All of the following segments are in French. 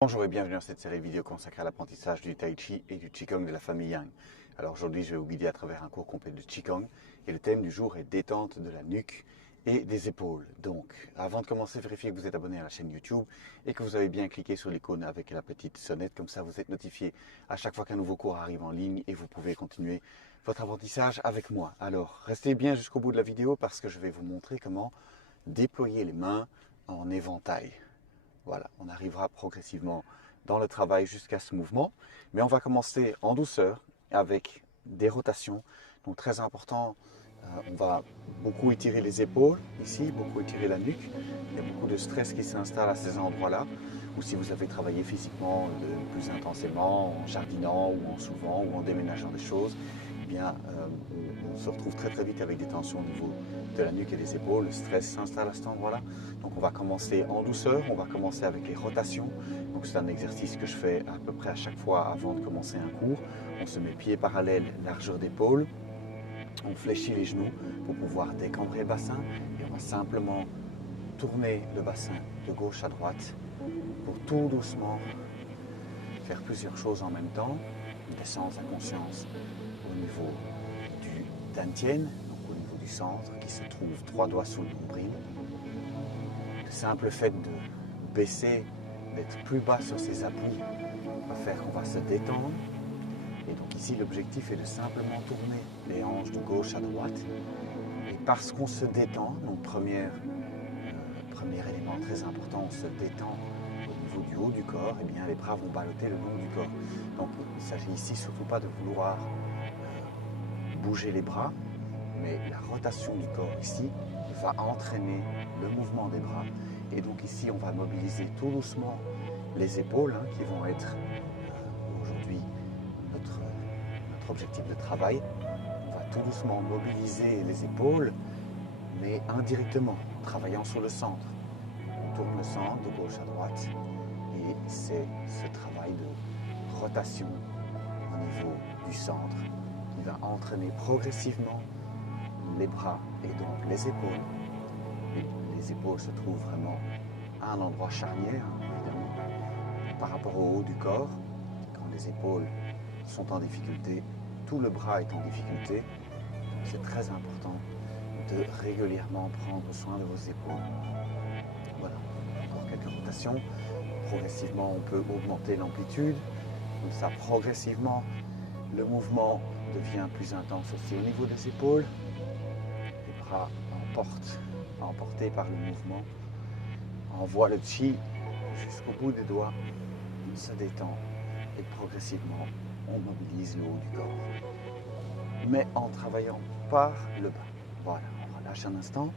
Bonjour et bienvenue dans cette série vidéo consacrée à l'apprentissage du Tai Chi et du Qigong de la famille Yang. Alors aujourd'hui, je vais vous guider à travers un cours complet de Qigong et le thème du jour est détente de la nuque et des épaules. Donc, avant de commencer, vérifiez que vous êtes abonné à la chaîne YouTube et que vous avez bien cliqué sur l'icône avec la petite sonnette. Comme ça, vous êtes notifié à chaque fois qu'un nouveau cours arrive en ligne et vous pouvez continuer votre apprentissage avec moi. Alors, restez bien jusqu'au bout de la vidéo parce que je vais vous montrer comment déployer les mains en éventail. Voilà, on arrivera progressivement dans le travail jusqu'à ce mouvement. Mais on va commencer en douceur avec des rotations. Donc très important, on va beaucoup étirer les épaules ici, beaucoup étirer la nuque. Il y a beaucoup de stress qui s'installe à ces endroits-là. Ou si vous avez travaillé physiquement plus intensément, en jardinant ou en soulevant ou en déménageant des choses, eh bien, on se retrouve très vite avec des tensions au niveau de la nuque et des épaules. Le stress s'installe à cet endroit-là. Donc on va commencer en douceur, on va commencer avec les rotations. Donc c'est un exercice que je fais à peu près à chaque fois avant de commencer un cours. On se met pieds parallèles, largeur d'épaule. On fléchit les genoux pour pouvoir décambrer le bassin et on va simplement tourner le bassin de gauche à droite pour tout doucement faire plusieurs choses en même temps. Descendre sa conscience au niveau du dantian, donc au niveau du centre qui se trouve 3 doigts sous le nombril. Le simple fait de baisser, d'être plus bas sur ses appuis va faire qu'on va se détendre. Et donc ici, l'objectif est de simplement tourner les hanches de gauche à droite. Et parce qu'on se détend, donc premier élément très important, on se détend au niveau du haut du corps, et bien les bras vont ballotter le long du corps. Donc il ne s'agit ici surtout pas de vouloir bouger les bras, mais la rotation du corps ici va entraîner le mouvement des bras. Et donc ici, on va mobiliser tout doucement les épaules, qui vont être aujourd'hui notre objectif de travail. On va tout doucement mobiliser les épaules, mais indirectement, en travaillant sur le centre. On tourne le centre de gauche à droite et c'est ce travail de rotation au niveau du centre qui va entraîner progressivement les bras et donc les épaules. Les épaules se trouvent vraiment à un endroit charnière, évidemment, par rapport au haut du corps. Quand les épaules sont en difficulté, tout le bras est en difficulté. C'est très important de régulièrement prendre soin de vos épaules. Voilà, encore quelques rotations. Progressivement, on peut augmenter l'amplitude. Comme ça, progressivement, le mouvement devient plus intense aussi au niveau des épaules. Les bras emportés par le mouvement, envoie le chi jusqu'au bout des doigts, on se détend et progressivement, on mobilise le haut du corps. Mais en travaillant par le bas. Voilà, on relâche un instant.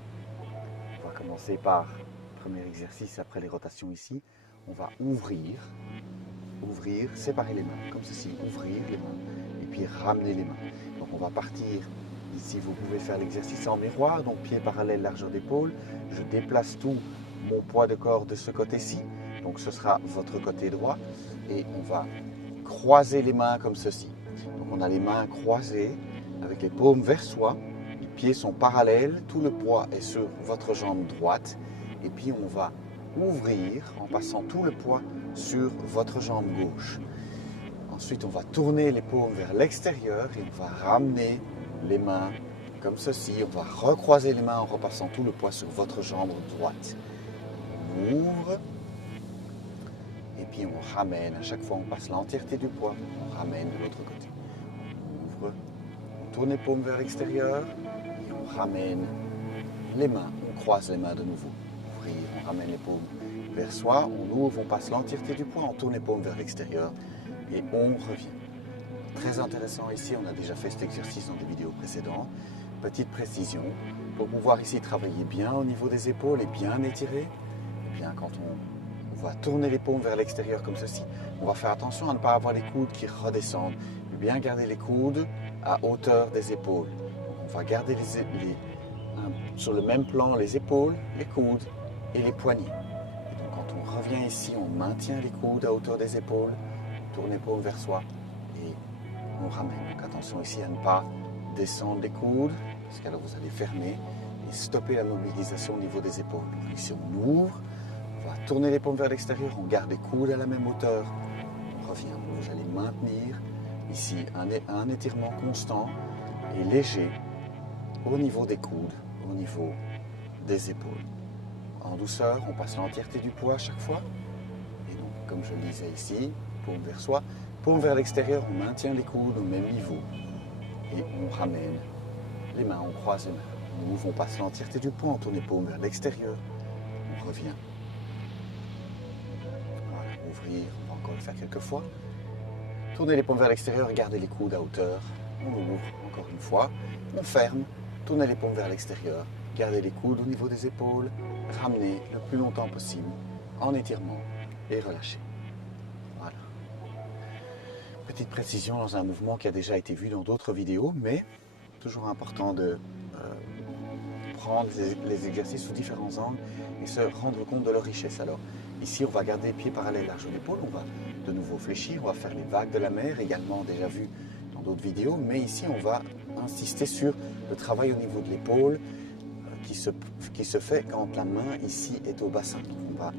On va commencer par le premier exercice après les rotations ici. On va ouvrir, séparer les mains, comme ceci, ouvrir les mains et puis ramener les mains. Donc on va partir, ici vous pouvez faire l'exercice en miroir, donc pieds parallèles, largeur d'épaule. Je déplace tout mon poids de corps de ce côté-ci, donc ce sera votre côté droit et on va croiser les mains comme ceci. Donc on a les mains croisées avec les paumes vers soi, les pieds sont parallèles, tout le poids est sur votre jambe droite et puis on va ouvrir en passant tout le poids sur votre jambe gauche. Ensuite on va tourner les paumes vers l'extérieur et on va ramener les mains comme ceci. On va recroiser les mains en repassant tout le poids sur votre jambe droite. On ouvre et puis on ramène. À chaque fois, on passe l'entièreté du poids. On ramène de l'autre côté. On ouvre, on tourne les paumes vers l'extérieur et on ramène les mains. On croise les mains de nouveau. Ouvrir, on ramène les paumes vers soi. On ouvre, on passe l'entièreté du poids. On tourne les paumes vers l'extérieur et on revient. Très intéressant ici, on a déjà fait cet exercice dans des vidéos précédentes. Petite précision, pour pouvoir ici travailler bien au niveau des épaules et bien étirer, eh bien quand on va tourner les paumes vers l'extérieur comme ceci, on va faire attention à ne pas avoir les coudes qui redescendent, mais bien garder les coudes à hauteur des épaules. Donc on va garder sur le même plan les épaules, les coudes et les poignets. Et donc quand on revient ici, on maintient les coudes à hauteur des épaules, on tourne les paumes vers soi et on ramène. Donc attention ici à ne pas descendre les coudes, parce qu'alors vous allez fermer et stopper la mobilisation au niveau des épaules. Donc ici on ouvre, On va tourner les paumes vers l'extérieur, on garde les coudes à la même hauteur. On revient, vous allez maintenir ici un étirement constant et léger au niveau des coudes, au niveau des épaules. En douceur, on passe l'entièreté du poids à chaque fois. Et donc, comme je le disais ici, paume vers soi, paume vers l'extérieur, on maintient les coudes au même niveau. Et on ramène les mains, on croise les mains. On ouvre, on passe l'entièreté du poids, on tourne les paumes vers l'extérieur. On revient. Voilà, ouvrir, on va encore le faire quelques fois. Tournez les paumes vers l'extérieur, gardez les coudes à hauteur. On ouvre encore une fois. On ferme, tournez les paumes vers l'extérieur. Gardez les coudes au niveau des épaules. Ramenez le plus longtemps possible en étirement et relâchez. Voilà. Petite précision dans un mouvement qui a déjà été vu dans d'autres vidéos, mais toujours important de prendre les exercices sous différents angles et se rendre compte de leur richesse. Alors ici, on va garder les pieds parallèles largeur d'épaule, on va de nouveau fléchir, on va faire les vagues de la mer, également déjà vu dans d'autres vidéos, mais ici, on va insister sur le travail au niveau de l'épaule qui se fait quand la main ici est au bassin. Donc, on va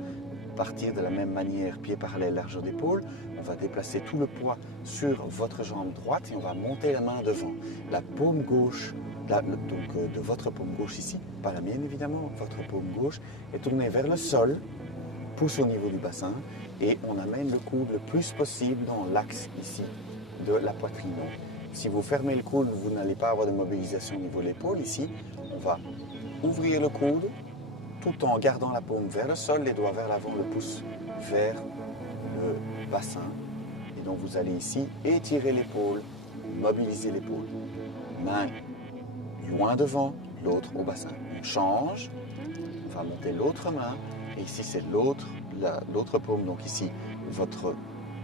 partir de la même manière, pieds parallèles largeur d'épaule, on va déplacer tout le poids sur votre jambe droite et on va monter la main devant. La paume gauche, de votre paume gauche ici, pas la mienne évidemment, votre paume gauche est tournée vers le sol, pouce au niveau du bassin et on amène le coude le plus possible dans l'axe ici de la poitrine. Donc, si vous fermez le coude, vous n'allez pas avoir de mobilisation au niveau de l'épaule. Ici, on va ouvrir le coude tout en gardant la paume vers le sol, les doigts vers l'avant, le pouce vers le bassin. Et donc vous allez ici étirer l'épaule, mobiliser l'épaule. Main loin devant, l'autre au bassin. On change, on va monter l'autre main, et ici c'est l'autre paume. Donc ici, votre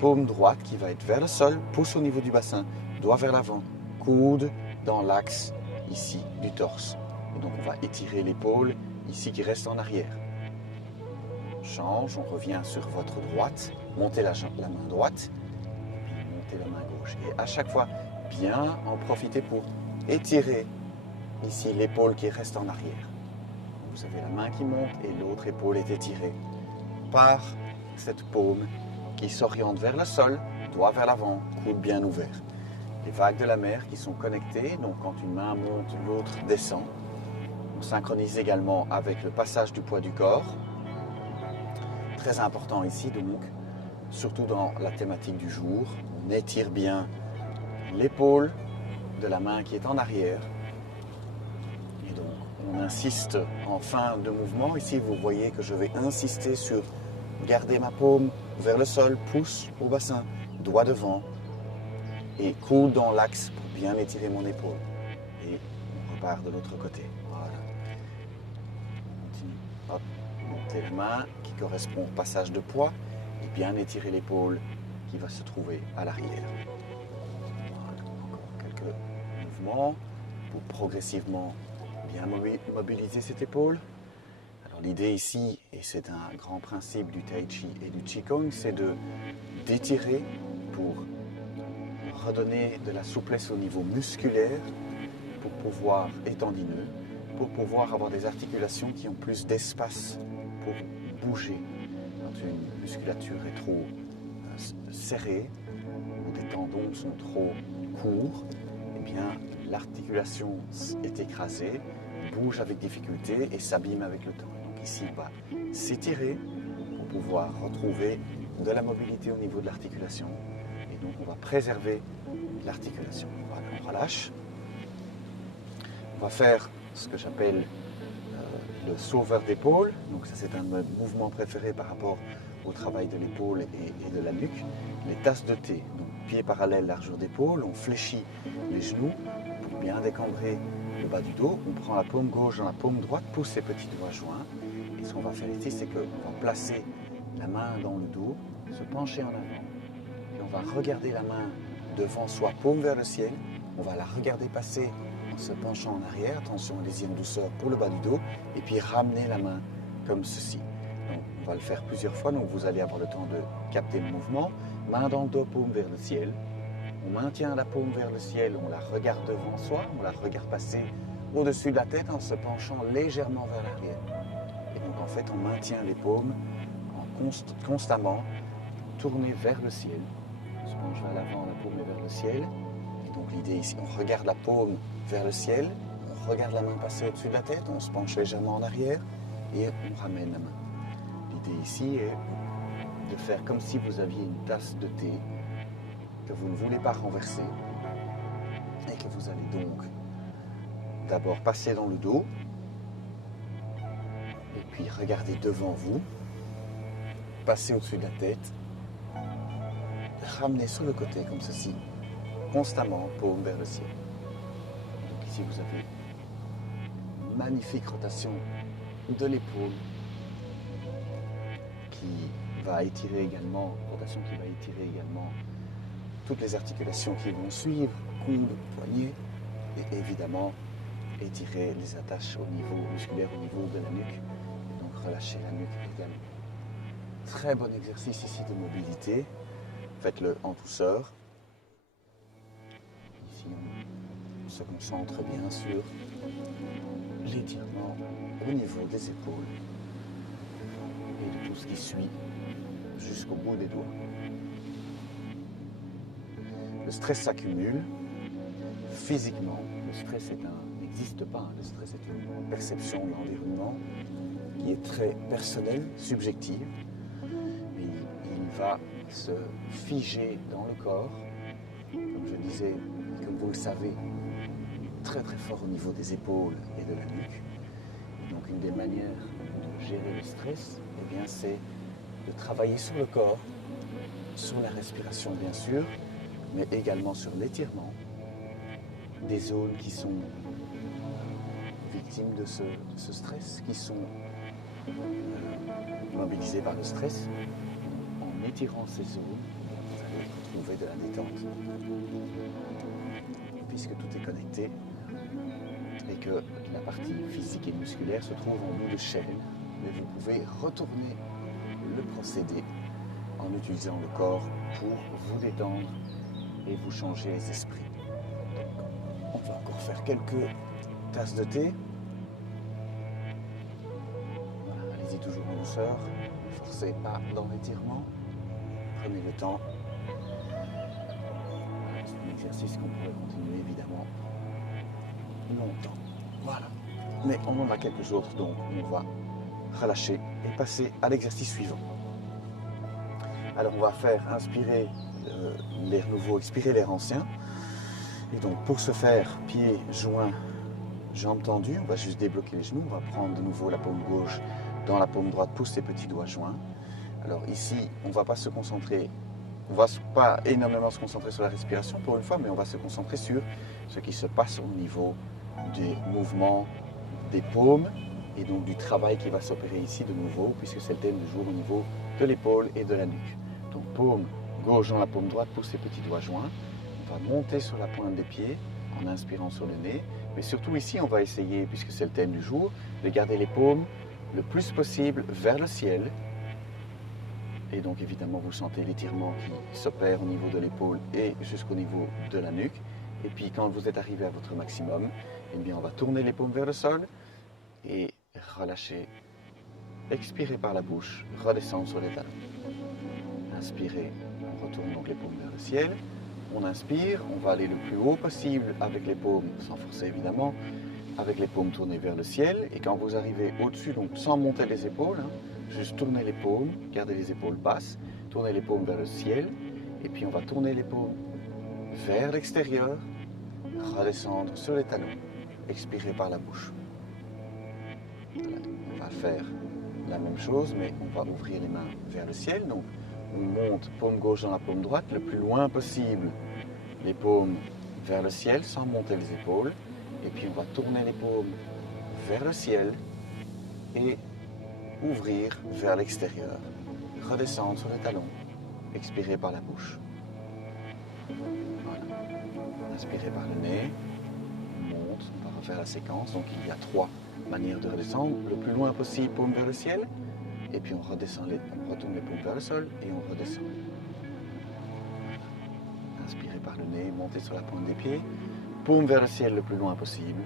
paume droite qui va être vers le sol, pouce au niveau du bassin, doigt vers l'avant, coude dans l'axe ici du torse. Et donc on va étirer l'épaule ici qui reste en arrière. On change, on revient sur votre droite, montez la main droite, et puis montez la main gauche. Et à chaque fois, bien en profiter pour étirer ici l'épaule qui reste en arrière. Vous avez la main qui monte et l'autre épaule est étirée par cette paume qui s'oriente vers le sol, doigt vers l'avant, coude bien ouvert. Les vagues de la mer qui sont connectées, donc quand une main monte, l'autre descend. On synchronise également avec le passage du poids du corps. Très important ici, donc, surtout dans la thématique du jour, on étire bien l'épaule de la main qui est en arrière. Et donc, on insiste en fin de mouvement. Ici, vous voyez que je vais insister sur garder ma paume vers le sol, pouce au bassin, doigt devant et coude dans l'axe pour bien étirer mon épaule. Et on repart de l'autre côté. Voilà. On continue. Hop. Monter la main qui correspond au passage de poids et bien étirer l'épaule qui va se trouver à l'arrière. Voilà. Encore quelques mouvements pour progressivement bien mobiliser cette épaule. Alors l'idée ici, et c'est un grand principe du Tai Chi et du Qigong, c'est d'étirer pour redonner de la souplesse au niveau musculaire, pour pouvoir, et tendineux, pour pouvoir avoir des articulations qui ont plus d'espace pour bouger. Quand une musculature est trop serrée, ou des tendons sont trop courts, eh bien l'articulation est écrasée, bouge avec difficulté et s'abîme avec le temps. Donc ici, on va s'étirer pour pouvoir retrouver de la mobilité au niveau de l'articulation. Et donc, on va préserver l'articulation. Voilà, on relâche. On va faire ce que j'appelle le sauveur d'épaule. Donc ça, c'est un de mes mouvements préférés par rapport au travail de l'épaule et de la nuque. Les tasses de thé. Donc, pieds parallèles, largeur d'épaule. On fléchit les genoux pour bien décambrer le bas du dos. On prend la paume gauche dans la paume droite, pousse ses petits doigts joints. Et ce qu'on va faire ici, c'est qu'on va placer la main dans le dos, se pencher en avant. Et on va regarder la main devant soi, paume vers le ciel. On va la regarder passer en se penchant en arrière. Attention, allez-y en douceur pour le bas du dos. Et puis ramener la main comme ceci. Donc, on va le faire plusieurs fois. Donc, vous allez avoir le temps de capter le mouvement. Main dans le dos, paume vers le ciel. On maintient la paume vers le ciel. On la regarde devant soi. On la regarde passer au-dessus de la tête en se penchant légèrement vers l'arrière. Et donc, en fait, on maintient les paumes constamment tourner vers le ciel. On se penche vers l'avant, la paume est vers le ciel. Et donc l'idée ici, on regarde la paume vers le ciel, on regarde la main passer au-dessus de la tête, on se penche légèrement en arrière et on ramène la main. L'idée ici est de faire comme si vous aviez une tasse de thé que vous ne voulez pas renverser et que vous allez donc d'abord passer dans le dos et puis regarder devant vous, passer au-dessus de la tête, ramener sur le côté comme ceci, constamment, paume vers le ciel. Donc ici vous avez une magnifique rotation de l'épaule qui va étirer également, toutes les articulations qui vont suivre, coude, poignet, et évidemment étirer les attaches au niveau musculaire, au niveau de la nuque, et donc relâcher la nuque également. Très bon exercice ici de mobilité, faites-le en douceur. Ici on se concentre bien sur l'étirement au niveau des épaules et de tout ce qui suit jusqu'au bout des doigts. Le stress s'accumule. Physiquement, le stress n'existe pas. Le stress est une perception de l'environnement qui est très personnelle, subjective. Mais il va se figer dans le corps, comme je disais, et comme vous le savez, très très fort au niveau des épaules et de la nuque. Et donc une des manières de gérer le stress, eh bien, c'est de travailler sur le corps, sur la respiration bien sûr, mais également sur l'étirement des zones qui sont victimes de ce stress, qui sont mobilisées par le stress. En étirant ces zones, vous allez retrouver de la détente. Puisque tout est connecté et que la partie physique et musculaire se trouve en bout de chaîne, mais vous pouvez retourner le procédé en utilisant le corps pour vous détendre et vous changer les esprits. Donc, on va encore faire quelques tasses de thé. Voilà, allez-y toujours en douceur, ne forcez pas dans l'étirement, prenez le temps. Voilà, c'est un exercice qu'on pourrait continuer évidemment longtemps. Voilà, mais on en a quelques autres, donc on va relâcher et passer à l'exercice suivant. Alors on va faire inspirer l'air nouveau, expirer l'air ancien. Et donc pour ce faire, pieds joints, jambes tendues, on va juste débloquer les genoux. On va prendre de nouveau la paume gauche dans la paume droite pour ses petits doigts joints. Alors ici, on ne va pas se concentrer, on ne va pas énormément se concentrer sur la respiration pour une fois, mais on va se concentrer sur ce qui se passe au niveau des mouvements des paumes et donc du travail qui va s'opérer ici de nouveau, puisque c'est le thème du jour au niveau de l'épaule et de la nuque. Donc paume gauche dans la paume droite pour ses petits doigts joints. On va monter sur la pointe des pieds en inspirant sur le nez. Mais surtout ici, on va essayer, puisque c'est le thème du jour, de garder les paumes le plus possible vers le ciel. Et donc évidemment, vous sentez l'étirement qui s'opère au niveau de l'épaule et jusqu'au niveau de la nuque. Et puis quand vous êtes arrivé à votre maximum, eh bien, on va tourner les paumes vers le sol et relâcher. Expirez par la bouche, redescendre sur les talons. Inspirez, on retourne donc les paumes vers le ciel. On inspire, on va aller le plus haut possible avec les paumes, sans forcer évidemment, avec les paumes tournées vers le ciel. Et quand vous arrivez au-dessus, donc sans monter les épaules, juste tournez les paumes, gardez les épaules basses, tournez les paumes vers le ciel. Et puis on va tourner les paumes vers l'extérieur, redescendre sur les talons, expirer par la bouche. Voilà. On va faire la même chose, mais on va ouvrir les mains vers le ciel. Donc on monte paume gauche dans la paume droite, le plus loin possible, les paumes vers le ciel sans monter les épaules. Et puis on va tourner les paumes vers le ciel et ouvrir vers l'extérieur. Redescendre sur les talons, expirer par la bouche. Voilà. Inspirez par le nez, on monte, on va refaire la séquence. Donc il y a 3 manières de redescendre. Le plus loin possible, paume vers le ciel. Et puis on redescend on retourne les paumes vers le sol et on redescend. Voilà. Inspirez par le nez, montez sur la pointe des pieds, paume vers le ciel le plus loin possible.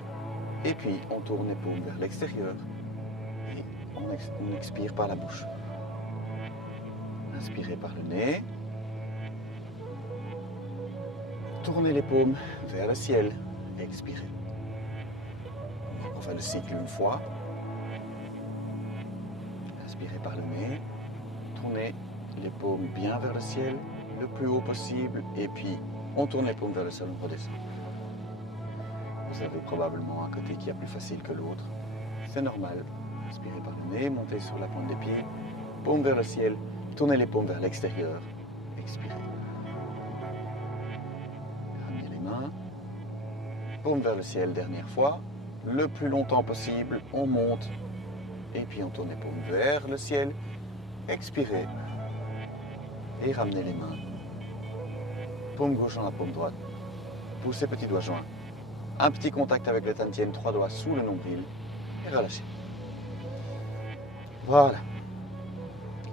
Et puis on tourne les paumes vers l'extérieur et on expire par la bouche. Inspirez par le nez. Tournez les paumes vers le ciel. Expirez. On va faire le cycle une fois. Inspirez par le nez. Tournez les paumes bien vers le ciel, le plus haut possible. Et puis, on tourne les paumes vers le sol, on redescend. Vous avez probablement un côté qui est plus facile que l'autre. C'est normal. Inspirez par le nez, montez sur la pointe des pieds. Paumes vers le ciel. Tournez les paumes vers l'extérieur. Expirez. Ramenez les mains. Paumes vers le ciel, dernière fois. Le plus longtemps possible, on monte. Et puis on tourne les paumes vers le ciel. Expirez. Et ramenez les mains. Paume gauche dans la paume droite. Poussez petit doigt joint. Un petit contact avec le tantien, 3 doigts sous le nombril. Et relâchez. Voilà.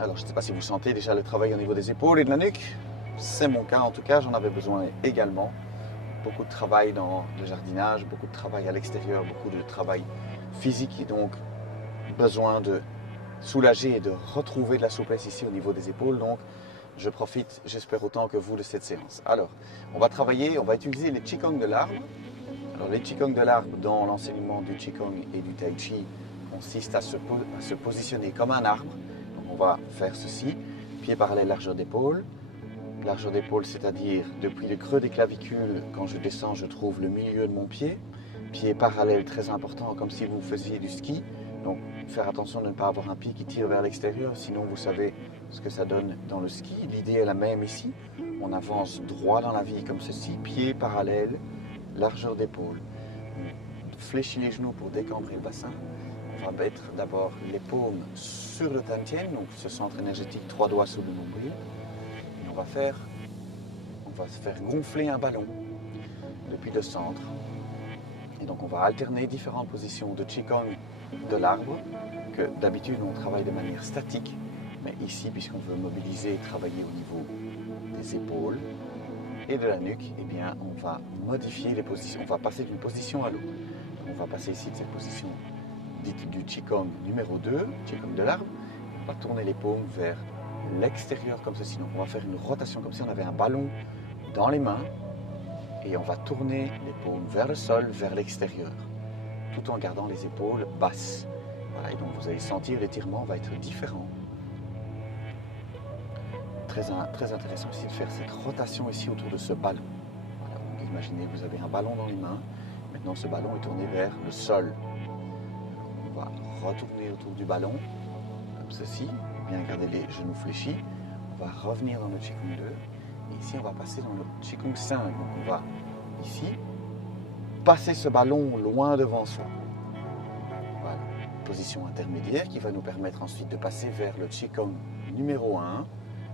Alors, je ne sais pas si vous sentez déjà le travail au niveau des épaules et de la nuque. C'est mon cas, en tout cas, j'en avais besoin également. Beaucoup de travail dans le jardinage, beaucoup de travail à l'extérieur, beaucoup de travail physique et donc besoin de soulager et de retrouver de la souplesse ici au niveau des épaules. Donc, je profite, j'espère autant que vous, de cette séance. Alors, on va travailler, on va utiliser les Qigong de l'arbre. Alors, les Qigong de l'arbre dans l'enseignement du Qigong et du Tai Chi consiste à se positionner comme un arbre. Donc, on va faire ceci, pied parallèle, largeur d'épaule. Largeur d'épaule, c'est-à-dire depuis le creux des clavicules, quand je descends, je trouve le milieu de mon pied. Pied parallèle, très important, comme si vous faisiez du ski. Donc, faire attention de ne pas avoir un pied qui tire vers l'extérieur, sinon vous savez ce que ça donne dans le ski. L'idée est la même ici. On avance droit dans la vie comme ceci, pied parallèle, largeur d'épaule. On fléchit les genoux pour décambrer le bassin. On va mettre d'abord les paumes sur le tantien, donc ce centre énergétique, 3 doigts sous le nombril. Et on va se faire gonfler un ballon depuis le centre. Et donc on va alterner différentes positions de Qigong de l'arbre, que d'habitude on travaille de manière statique, mais ici, puisqu'on veut mobiliser et travailler au niveau des épaules et de la nuque, eh bien on va modifier les positions, on va passer d'une position à l'autre. On va passer ici de cette position dite du Qigong numéro 2, Qigong de l'arbre, on va tourner les paumes vers l'extérieur comme ceci, donc on va faire une rotation comme si on avait un ballon dans les mains, et on va tourner les paumes vers le sol, vers l'extérieur, tout en gardant les épaules basses. Voilà, et donc vous allez sentir l'étirement va être différent. Très intéressant aussi de faire cette rotation ici autour de ce ballon. Voilà, donc imaginez que vous avez un ballon dans les mains, maintenant ce ballon est tourné vers le sol. On va retourner autour du ballon, comme ceci, bien garder les genoux fléchis. On va revenir dans le Qigong 2. Et ici, on va passer dans le Qigong 5. Donc, on va ici passer ce ballon loin devant soi. Voilà, position intermédiaire qui va nous permettre ensuite de passer vers le Qigong numéro 1,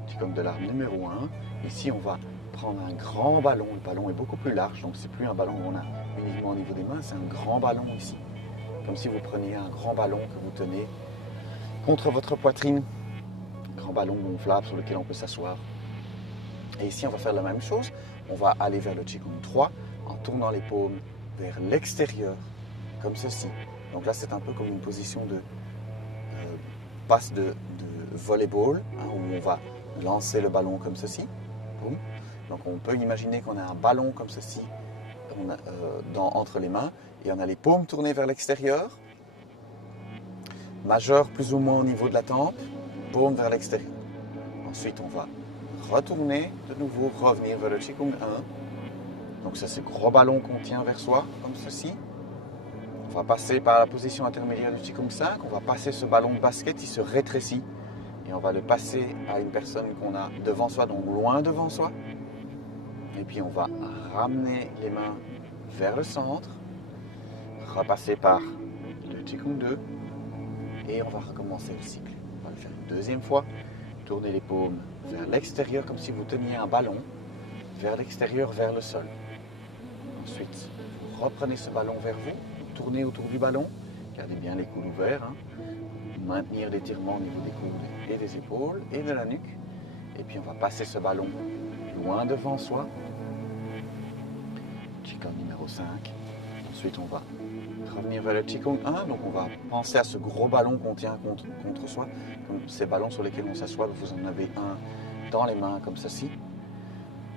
Qigong de l'arbre numéro 1. Ici, on va prendre un grand ballon. Le ballon est beaucoup plus large, donc c'est plus un ballon où on a uniquement au niveau des mains, c'est un grand ballon ici. Comme si vous preniez un grand ballon que vous tenez contre votre poitrine. Un grand ballon gonflable sur lequel on peut s'asseoir. Et ici, on va faire la même chose. On va aller vers le Qigong 3 en tournant les paumes vers l'extérieur, comme ceci. Donc là, c'est un peu comme une position de passe de volleyball, hein, où on va lancer le ballon comme ceci. Boum. Donc on peut imaginer qu'on a un ballon comme ceci entre les mains, et on a les paumes tournées vers l'extérieur, majeur plus ou moins au niveau de la tempe, paume vers l'extérieur. Ensuite, on va retourner de nouveau, revenir vers le Qigong 1. Donc c'est ce gros ballon qu'on tient vers soi, comme ceci. On va passer par la position intermédiaire du Qigong 5. On va passer ce ballon de basket, il se rétrécit. Et on va le passer à une personne qu'on a devant soi, donc loin devant soi. Et puis on va ramener les mains vers le centre. Repasser par le Qigong 2. Et on va recommencer le cycle. On va le faire une deuxième fois. Tournez les paumes vers l'extérieur comme si vous teniez un ballon, vers l'extérieur, vers le sol. Ensuite, vous reprenez ce ballon vers vous, tournez autour du ballon, gardez bien les coudes ouverts, hein. Maintenir l'étirement au niveau des coudes et des épaules et de la nuque. Et puis on va passer ce ballon loin devant soi. Qigong numéro 5. Ensuite, on va revenir vers le Qigong 1. Donc on va penser à ce gros ballon qu'on tient contre soi. Comme ces ballons sur lesquels on s'assoit, vous en avez un dans les mains comme ceci.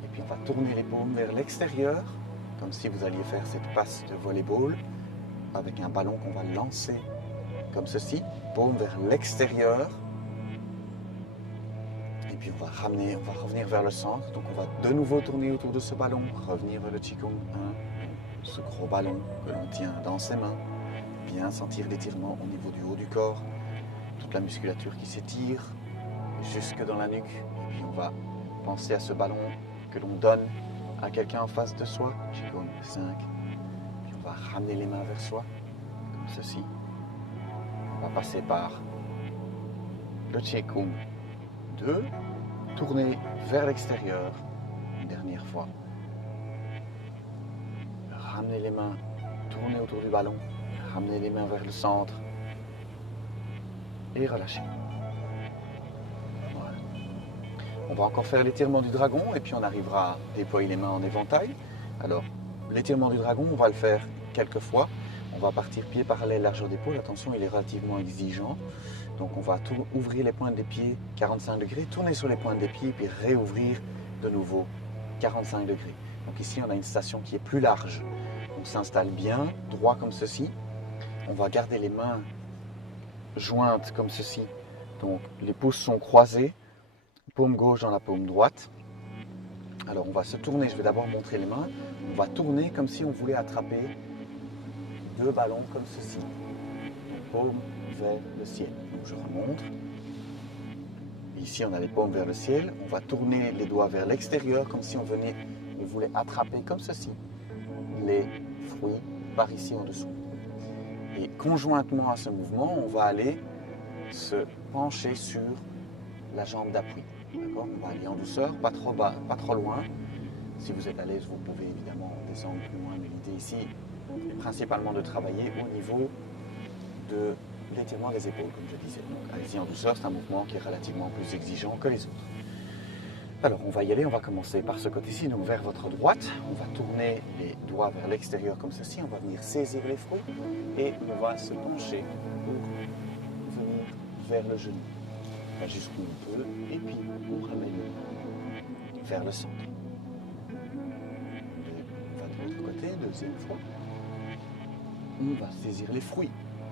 Et puis on va tourner les paumes vers l'extérieur, comme si vous alliez faire cette passe de volleyball avec un ballon qu'on va lancer comme ceci, paume vers l'extérieur. Et puis on va revenir vers le centre. Donc on va de nouveau tourner autour de ce ballon, revenir vers le Qigong 1, ce gros ballon que l'on tient dans ses mains. Bien sentir l'étirement au niveau du haut du corps, toute la musculature qui s'étire jusque dans la nuque. Et puis on va penser à ce ballon que l'on donne à quelqu'un en face de soi, Qigong 5. Puis on va ramener les mains vers soi, comme ceci. On va passer par le Qigong 2, tourner vers l'extérieur une dernière fois. Ramener les mains, tourner autour du ballon, ramener les mains vers le centre et relâcher. Voilà. On va encore faire l'étirement du dragon et puis on arrivera à déployer les mains en éventail. Alors, l'étirement du dragon, on va le faire quelques fois. On va partir pied parallèle, largeur d'épaule. Attention, il est relativement exigeant. Donc on va ouvrir les pointes des pieds 45 degrés, tourner sur les pointes des pieds, puis réouvrir de nouveau 45 degrés. Donc ici, on a une station qui est plus large. On s'installe bien, droit comme ceci. On va garder les mains jointes comme ceci. Donc les pouces sont croisés, paume gauche dans la paume droite. Alors on va se tourner, je vais d'abord montrer les mains. On va tourner comme si on voulait attraper deux ballons comme ceci. Paume vers le ciel. Donc je remonte. Ici on a les paumes vers le ciel. On va tourner les doigts vers l'extérieur comme si on voulait attraper comme ceci les fruits par ici en dessous. Et conjointement à ce mouvement, on va aller se pencher sur la jambe d'appui. D'accord ? On va aller en douceur, pas trop bas, pas trop loin. Si vous êtes à l'aise, vous pouvez évidemment descendre plus loin, mais l'idée ici est principalement de travailler au niveau de l'étirement des épaules, comme je disais. Donc allez-y en douceur, c'est un mouvement qui est relativement plus exigeant que les autres. Alors on va y aller, on va commencer par ce côté-ci, donc vers votre droite. On va tourner les doigts vers l'extérieur comme ceci, on va venir saisir les fruits et on va se pencher pour venir vers le genou. On va jusqu'où on peut et puis on ramène vers le centre. On va de l'autre côté, deuxième fois. On va saisir les fruits.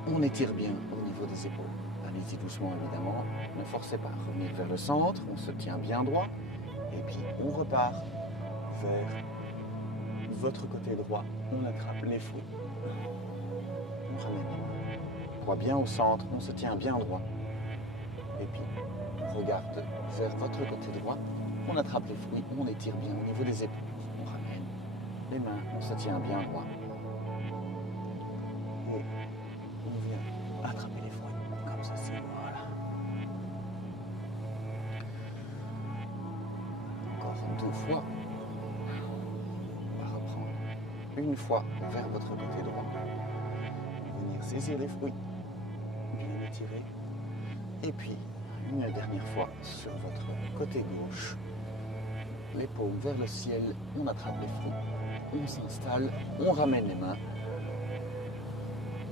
On étire bien au niveau des épaules. Allez-y doucement évidemment, ne forcez pas. Revenir vers le centre, on se tient bien droit. Et puis on repart vers votre côté droit. On attrape les fruits. On ramène les mains. Poids bien au centre, on se tient bien droit. Et puis on regarde vers votre côté droit. On attrape les fruits, on étire bien au niveau des épaules. On ramène les mains, on se tient bien droit. Et on vient attraper les fruits comme ceci. Voilà. Encore 2 fois. On va reprendre une fois vers votre côté droit. Venir saisir les fruits, bien étirer. Et puis une dernière fois sur votre côté gauche. Les paumes vers le ciel, on attrape les fruits, on s'installe, on ramène les mains.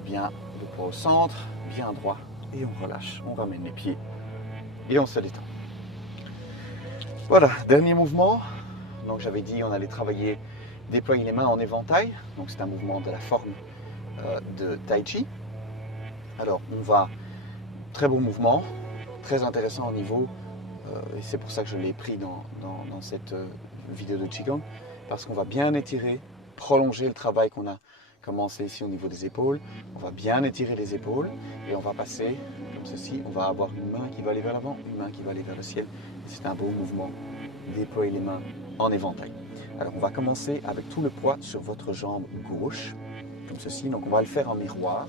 Bien, le poids au centre, bien droit, et on relâche. On ramène les pieds et on se détend. Voilà, dernier mouvement. Donc j'avais dit on allait travailler, déployer les mains en éventail. Donc c'est un mouvement de la forme de Tai Chi. Alors on va, très beau mouvement, très intéressant au niveau, et c'est pour ça que je l'ai pris dans cette vidéo de Qigong, parce qu'on va bien étirer, prolonger le travail qu'on a commencé ici au niveau des épaules. On va bien étirer les épaules et on va passer comme ceci. On va avoir une main qui va aller vers l'avant, une main qui va aller vers le ciel. C'est un beau mouvement, déployer les mains en éventail. Alors on va commencer avec tout le poids sur votre jambe gauche, comme ceci. Donc on va le faire en miroir.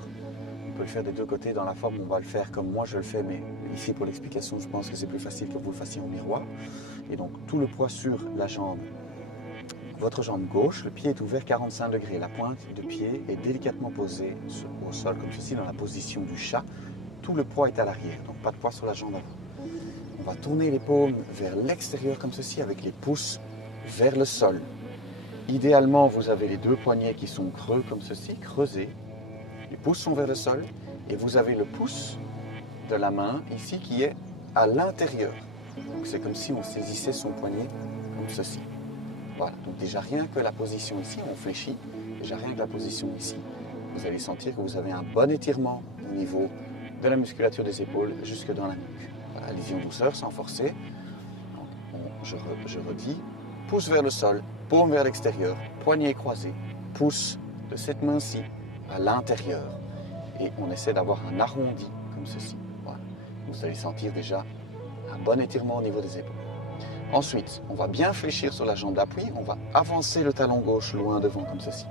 On peut le faire des deux côtés dans la forme, on va le faire comme moi je le fais, mais ici pour l'explication, je pense que c'est plus facile que vous le fassiez en miroir. Et donc tout le poids sur la jambe, votre jambe gauche, le pied est ouvert 45 degrés, la pointe de pied est délicatement posée au sol, comme ceci, dans la position du chat. Tout le poids est à l'arrière, donc pas de poids sur la jambe avant. On va tourner les paumes vers l'extérieur comme ceci, avec les pouces vers le sol. Idéalement, vous avez les deux poignets qui sont creux comme ceci, creusés. Les pouces sont vers le sol et vous avez le pouce de la main ici qui est à l'intérieur. Donc c'est comme si on saisissait son poignet comme ceci. Voilà, donc déjà rien que la position ici, on fléchit, déjà rien que la position ici, vous allez sentir que vous avez un bon étirement au niveau de la musculature des épaules jusque dans la nuque. Voilà, allez-y en douceur, sans forcer. Donc, je redis, pouce vers le sol, paume vers l'extérieur, poignet croisé, pouce de cette main-ci à l'intérieur. Et on essaie d'avoir un arrondi comme ceci. Voilà. Vous allez sentir déjà un bon étirement au niveau des épaules. Ensuite, on va bien fléchir sur la jambe d'appui, on va avancer le talon gauche loin devant comme ceci.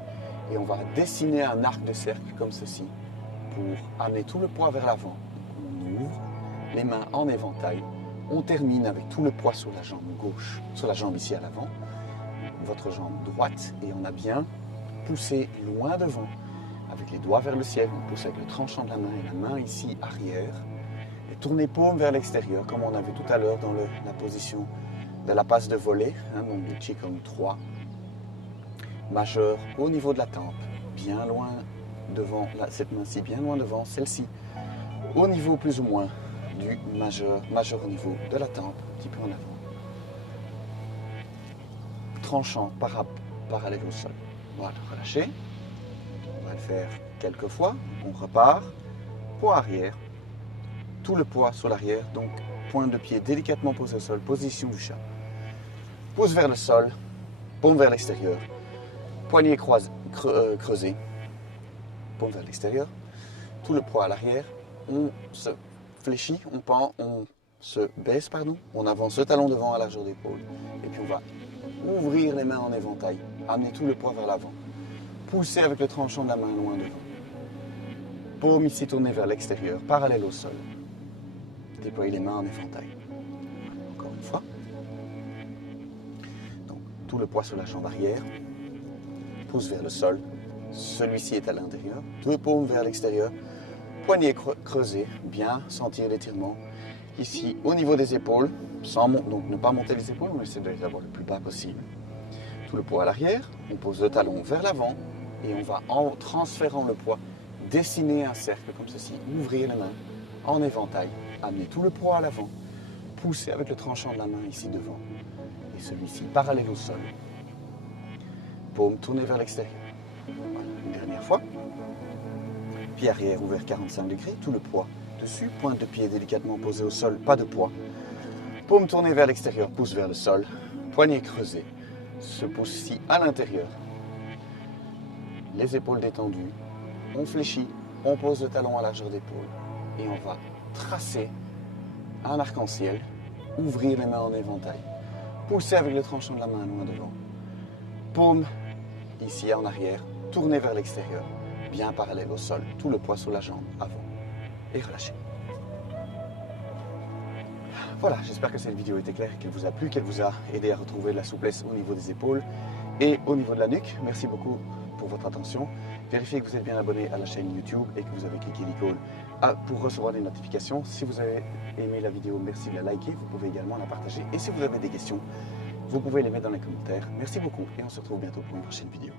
Et on va dessiner un arc de cercle comme ceci pour amener tout le poids vers l'avant. On ouvre les mains en éventail, on termine avec tout le poids sur la jambe gauche, sur la jambe ici à l'avant, votre jambe droite, et on a bien poussé loin devant avec les doigts vers le ciel, on pousse avec le tranchant de la main et la main ici arrière. Et tournez paume vers l'extérieur, comme on a vu tout à l'heure dans la position de la passe de volley, donc du Qigong 3. Majeur au niveau de la tempe, bien loin devant, cette main-ci bien loin devant, celle-ci au niveau plus ou moins du majeur au niveau de la tempe, un petit peu en avant. Tranchant parallèle au sol. Voilà, relâchez. On va le faire quelques fois. On repart. Poids arrière. Tout le poids sur l'arrière. Donc, pointe de pied délicatement posé au sol. Position du chat. Pouce vers le sol. Paume vers l'extérieur. Poignet creusé. Paume vers l'extérieur. Tout le poids à l'arrière. On se fléchit. On pend. On se baisse, pardon. On avance le talon devant à largeur d'épaule. Et puis, on va ouvrir les mains en éventail. Amener tout le poids vers l'avant. Poussez avec le tranchant de la main loin devant. Paume ici tournée vers l'extérieur, parallèle au sol. Déployez les mains en éventail. Encore une fois. Donc, tout le poids sur la jambe arrière. Pouce vers le sol. Celui-ci est à l'intérieur. Deux paumes vers l'extérieur. Poignet creusé. Bien sentir l'étirement. Ici, au niveau des épaules. Donc, ne pas monter les épaules, on essaie de les avoir le plus bas possible. Tout le poids à l'arrière. On pose le talon vers l'avant. Et on va, en transférant le poids, dessiner un cercle comme ceci. Ouvrir les mains en éventail. Amener tout le poids à l'avant. Pousser avec le tranchant de la main ici devant. Et celui-ci parallèle au sol. Paume tournée vers l'extérieur. Voilà, une dernière fois. Pied arrière ouvert 45 degrés. Tout le poids dessus. Pointe de pied délicatement posée au sol. Pas de poids. Paume tournée vers l'extérieur. Pouce vers le sol. Poignet creusé. Ce pouce-ci à l'intérieur. Les épaules détendues, on fléchit, on pose le talon à largeur d'épaule et on va tracer un arc-en-ciel, ouvrir les mains en éventail, pousser avec le tranchant de la main loin devant, paume ici en arrière, tourner vers l'extérieur, bien parallèle au sol, tout le poids sur la jambe avant et relâchez. Voilà, j'espère que cette vidéo était claire et qu'elle vous a plu, qu'elle vous a aidé à retrouver de la souplesse au niveau des épaules et au niveau de la nuque. Merci beaucoup pour votre attention. Vérifiez que vous êtes bien abonné à la chaîne YouTube et que vous avez cliqué l'icône pour recevoir les notifications. Si vous avez aimé la vidéo, merci de la liker. Vous pouvez également la partager. Et si vous avez des questions, vous pouvez les mettre dans les commentaires. Merci beaucoup et on se retrouve bientôt pour une prochaine vidéo.